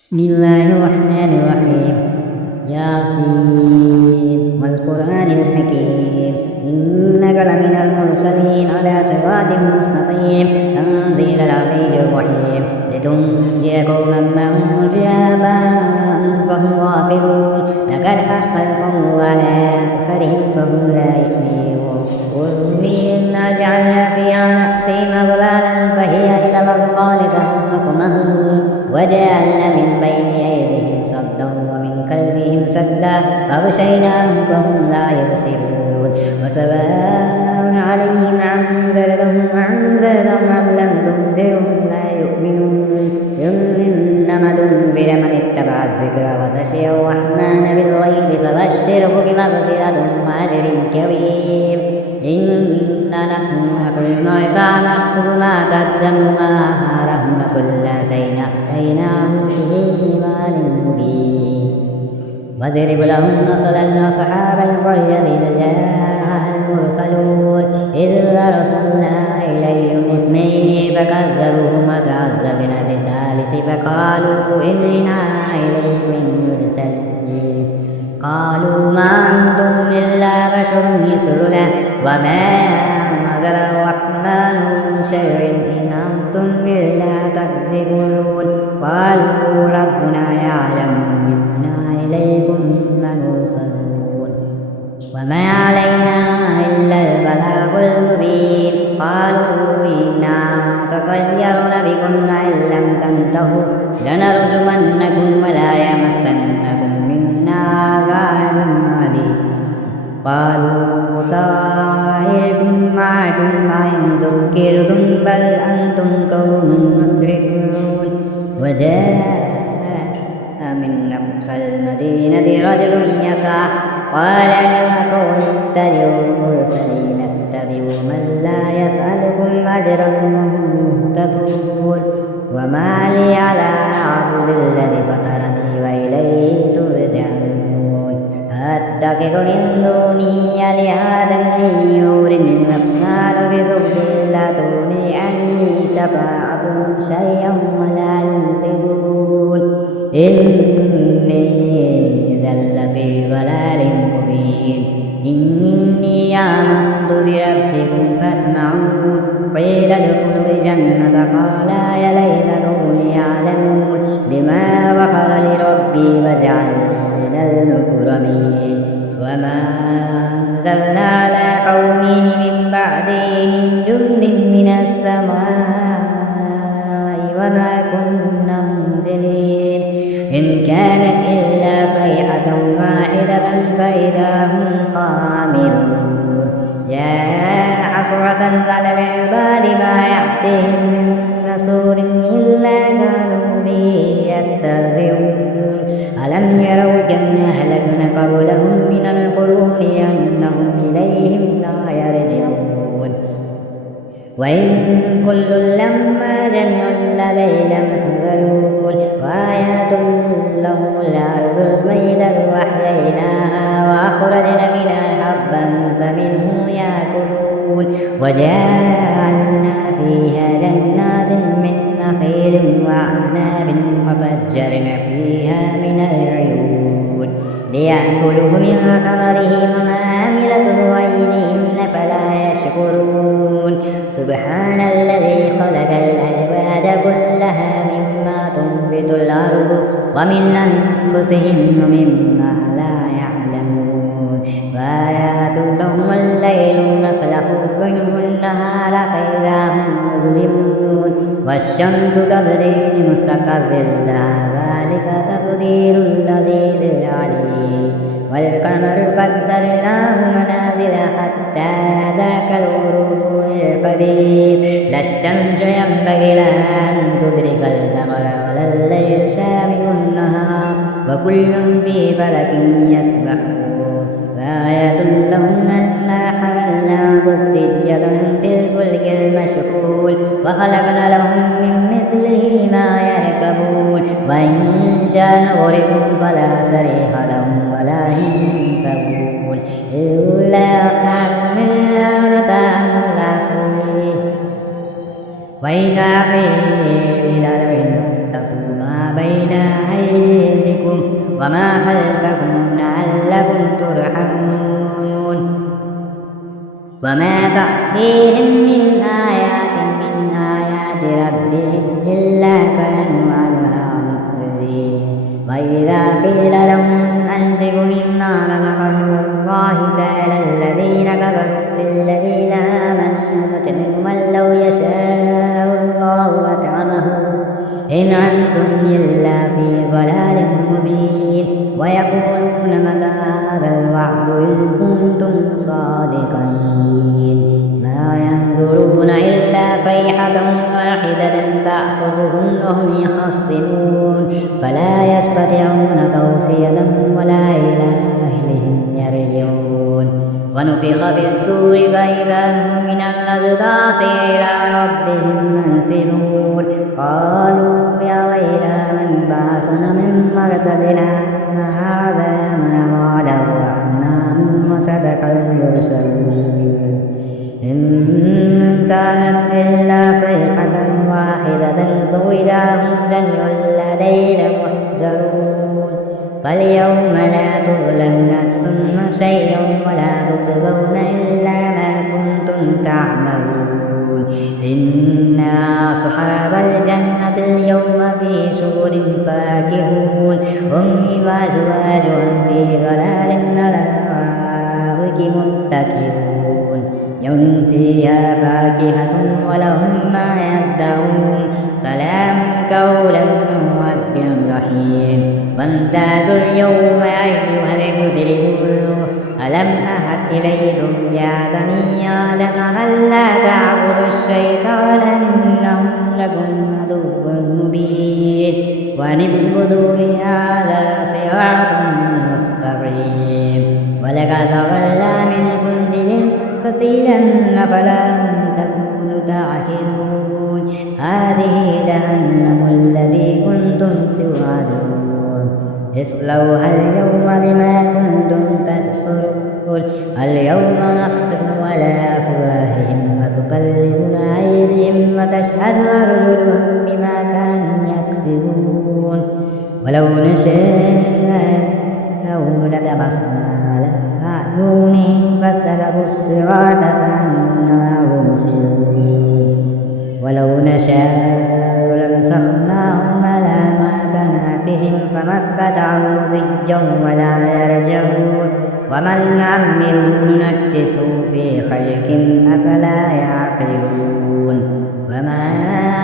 بسم الله الرحمن الرحيم. ياسين والقرآن الحكيم إنك لمن المرسلين على صراط مستقيم تنزيل العزيز الرحيم لتنجي قوما ما أنذر آباؤهم فهم غافلون لقد حق القول على أكثرهم فهم لا يؤمنون قل إنا جعلنا في أعناقهم أغلالا فهي إلى الأذقان تهمهم وجعلنا من بين أيديهم صدا ومن خلفهم سدا فأغشيناهم فهم لا يبصرون وسواء عليهم أنذرتهم أم لم تنذرهم لا يؤمنون إنما تنذر من اتبع الذكر وخشي الرحمن بالغيب فبشره بمغفرة وأجر كريم إنا نحن قلنا نكتب ما قدموا ما آثارهم كل أتيناهم بإيمان مبين واضرب لهم مثلا أصحاب القرية إذ جاءها المرسلون إذ أرسلنا إليهم اثنين فكذبوهما فعززنا بثالث فقالوا إنا إليكم مرسلون قالوا ما أنتم إلا بشر مثلنا وما نزل الرحمن من شيء إن أنتم إلا تكذبون قالوا ربنا يعلم إنا إليكم لمرسلون وما علينا إلا البلاغ المبين قالوا إنا تطيرنا بكم لئن لم تنتهوا لنرجمنكم ولا يمسنكم منا عذاب أليم قالوا طائركم معكم وإن ذكرتم بل أنتم قوم مسرفون وجاء من أقصى المدينة رجل يسعى قال يا قوم اتبعوا المرسلين اتبعوا من لا يسألكم أجرا وهم مهتدون وما لي على أعبد الذي فطرني وإليه ترجعون أتخذ من دونه آلهة إن يردني الرحمن بضر لا تغني عني شفاعتهم شيئا ولا ينقذون إني إذا لفي ضلال مبين إني آمنت بربكم فاسمعون قيل ادخلوا الجنة قال يا ليت قومي يعلمون بما غفر لربي وجعلني من المكرمين وما أنزلنا على قومه من بعده من جند من السماء وما كنا منزلين إن كانت إلا صيحة واحدة فإذا هم قامرون يا حسرة على العباد ما يأتيهم من رسول إلا كانوا به يستهزئون ألم يروا كم أهلكنا قبلهم من القرون أنهم إليهم لا يرجعون وإن كل لما جميع لدينا محضرون وآيات لهم الأرض الميدة وأحييناها وأخرجنا منها حبا فمنه يأكلون وجعلنا فيها جنات من نخيل وأعناب وفجرنا فيها من العيون ليأكلوا من ثمره وما عملته أيديهم فلا يشكرون سبحان الذي خلق الأزواج كلها مما تنبت الأرض ومن أنفسهم ومما لا يعلمون وآيات لهم الليل نسلخ منه النهار فإذا هم مظلمون والشمس تجري لمستقر لها ذلك تقدير العزيز العليم والقمر قدرناه منازل حتى ذاك الغروب القدير لا الشمس ينبغي لها أن تدرك القمر ولا الليل سابق النهار وكل في فلك يسبحون وآية لهم أنا حملنا ذرية في الفلك المشحون وخلقنا لهم من مثله ما يركبون وإن شاء نغرقهم فلا صريخ لهم ولا ينفقون إلا كامل الآخرين وإذا قيل لهم اتقوا ما بين وما خلفكم لعلكم ترحمون وما تأتيهم من آيات ربهم إلا كانوا عنها معرضين وإذا قيل لهم أنفقوا مما رزقكم الله قال الذين كفروا للذين آمنوا نطعم من لو يشاء الله أطعمه إن أنتم إلا في ضلال مبين ويقولون متى هذا الوعد إن كنتم صادقين ما ينظرون إلا صيحة واحدة تأخذهم وهم يخصمون فلا يستطيعون توصية ولا إلى أهلهم يرجعون ونفخ في الصور فإذا هم من الأجداث إلى ربهم منسلون قالوا يا ويلنا من بعثنا من مرقدنا هذا ما وعد الرحمن وصدق المرسلون إن كانت إلا صيحة واحدة فإذا هم جميع لدينا محضرون فاليوم لا تظلم نفس شيئا ولا تجزون إلا ما كنتم تعملون إنا أصحاب الجنة اليوم في شغل فاكهون هم وأزواجهم في ظلال على الأرائك متكئون يوم فيها فاكهة ولهم ما يدعون سلام قولا من رب رحيم وامتازوا اليوم أيها المجرمون ألم أعهد إليكم يا بني آدم ألا تعبدوا الشيطان إنه لكم عدو مبين وأن اعبدوني هذا صراط مستقيم ولقد ضل منكم جبلا كثيرا أفلم تكونوا تعقلون هذه جهنم التي كنتم توعدون اصلوها اليوم بما كنتم تكفرون اليوم نختم على أفواههم وتكلمنا أيديهم وتشهد أرجلهم بما كانوا يكسبون ولو نشاء لطمسنا على أعينهم فاستبقوا الصراط فأنا مبصرون ولو نشاء لمسخناهم على مكانتهم فما استطاعوا ضجا ولا يرجعون ومن نعمره نكسه في خلق أفلا يعقلون وما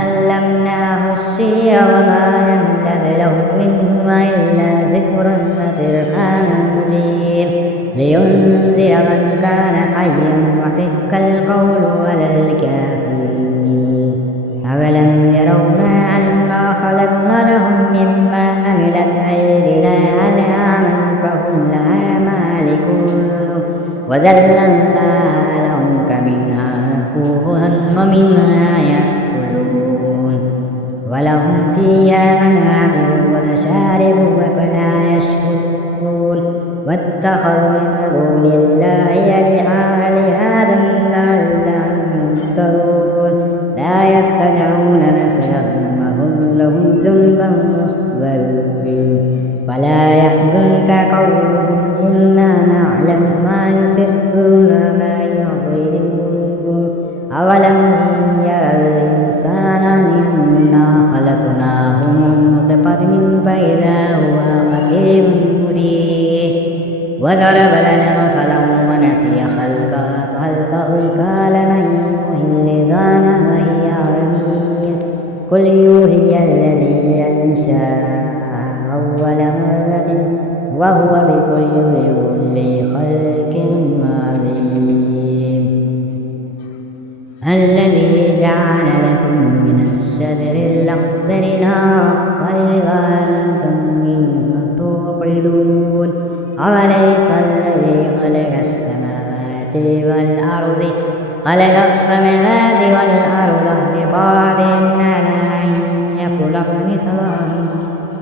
علمناه الشيء وما ينبغي له منهما إلا ذكرا وترحاما مبين لينذر من كان حيا وحق القول على الكافرين أولم يروا أنا خلقنا لهم مما عملت أيدينا أنعاما فهم لها مالكون وذللناها لهم فمنها ركوبها ومنها يأكلون ولهم فيها منافع ومشارب ولا يشكرون واتخذوا من دون الله آلهة لعلهم ينصرون لا يستطيعون نصرهم وهم لهم جند محضرون ولا يحزنك قولهم إنا نعلم ما يسرون وما يعلنون أولم يرى الإنسان أنا خلقناه من نطفة فإذا هو خصيم مبين وضرب لنا مثلا ونسي خلقه قال من يحيي العظام وهي رميم قل يحيي الذي أنشأها أول مرة وهو بكل خلق عليم الذي جعل لكم من الشجر الأخضر نارا وإذا أنتم منه توقدون أوليس الذي خلق السماوات والأرض بقادر على أن يخلق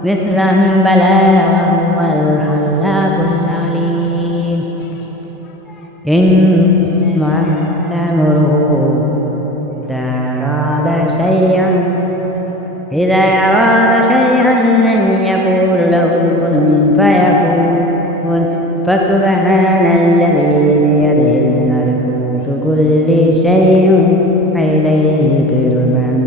مثلهم بلى وهو الخلاق العليم إن أمره إذا أراد شيئا أن يقول له كن فيكون فسبحان الذي بيده ملكوت كل شيء وإليه ترجعون